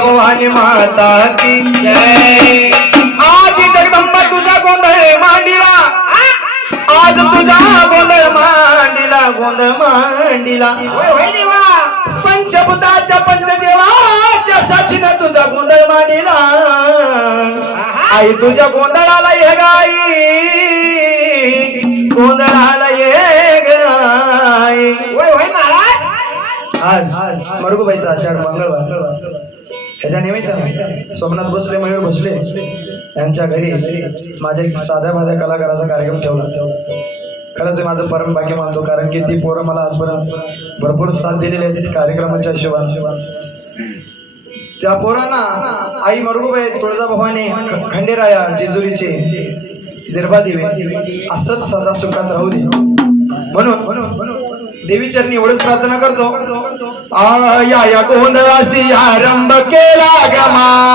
भवानी माता की. आजी जगदंबा तुझा गोंधळ मांडिला. आज तुझा गोंधळ मांडिला गोंधळ मांडिला. पंचभूताच्या पंचदेवाच्या साक्षीनं तुझा गोंधळ मांडिला. आई तुझ्या गोंधळाला ये गाई. गोंधळाला आज मरगुबाईचा आषाढ मंगळवार. त्याच्या निमित्तानं सोमनाथ भोसले मयूर भोसले यांच्या घरी माझ्या एक साध्या माझ्या कलाकाराचा कार्यक्रम ठेवला. खरंच माझं परम भाग्य मानतो कारण की ती पोरं मला आजपर्यंत भरपूर साथ दिलेली आहे कार्यक्रमाच्या हिशोबाने. त्या पोरांना आई मरगुबाई तुळजाभवानी ख- खंडेराया जेजुरीचे देवी असंच सदा सुखात राहू दे. म्हणून देवी चरणी एवढंच प्रार्थना करतो. आ, या या गोंधळासी आरंभ केला गमा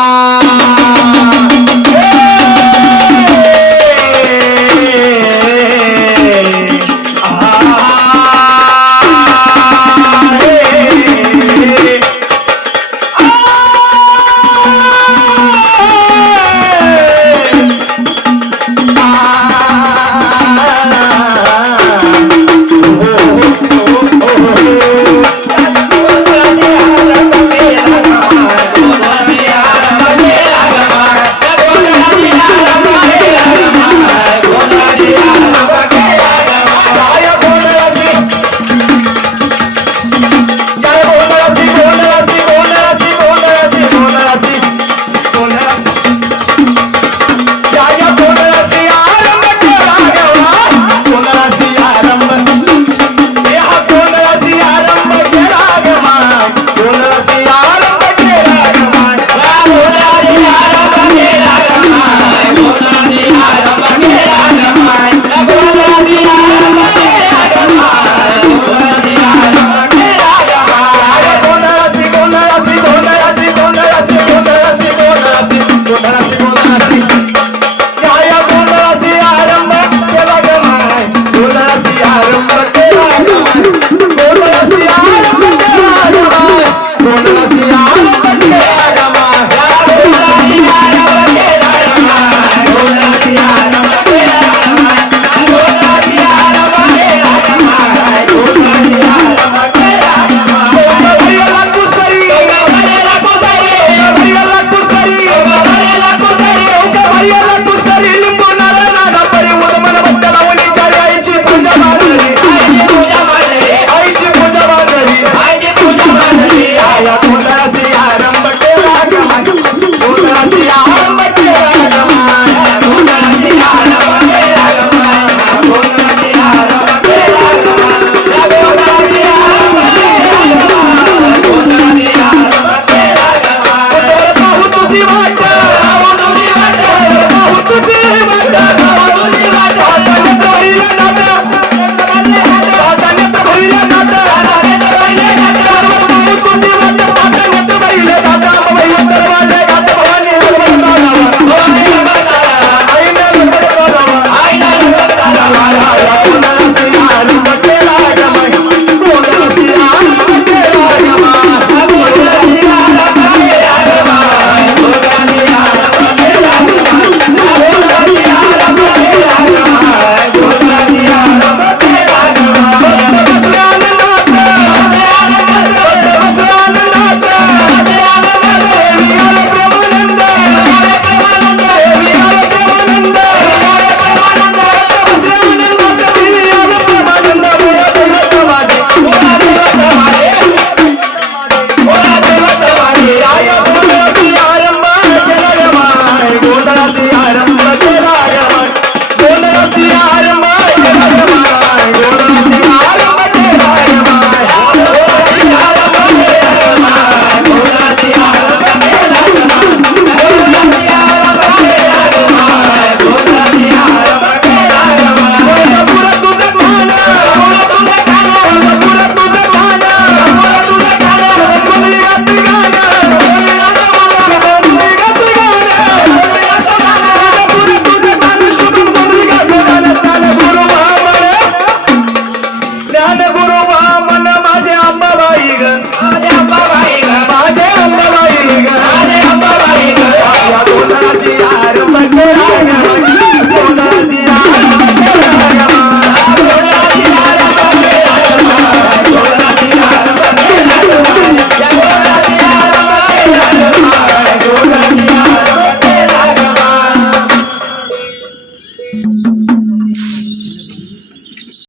Senhor,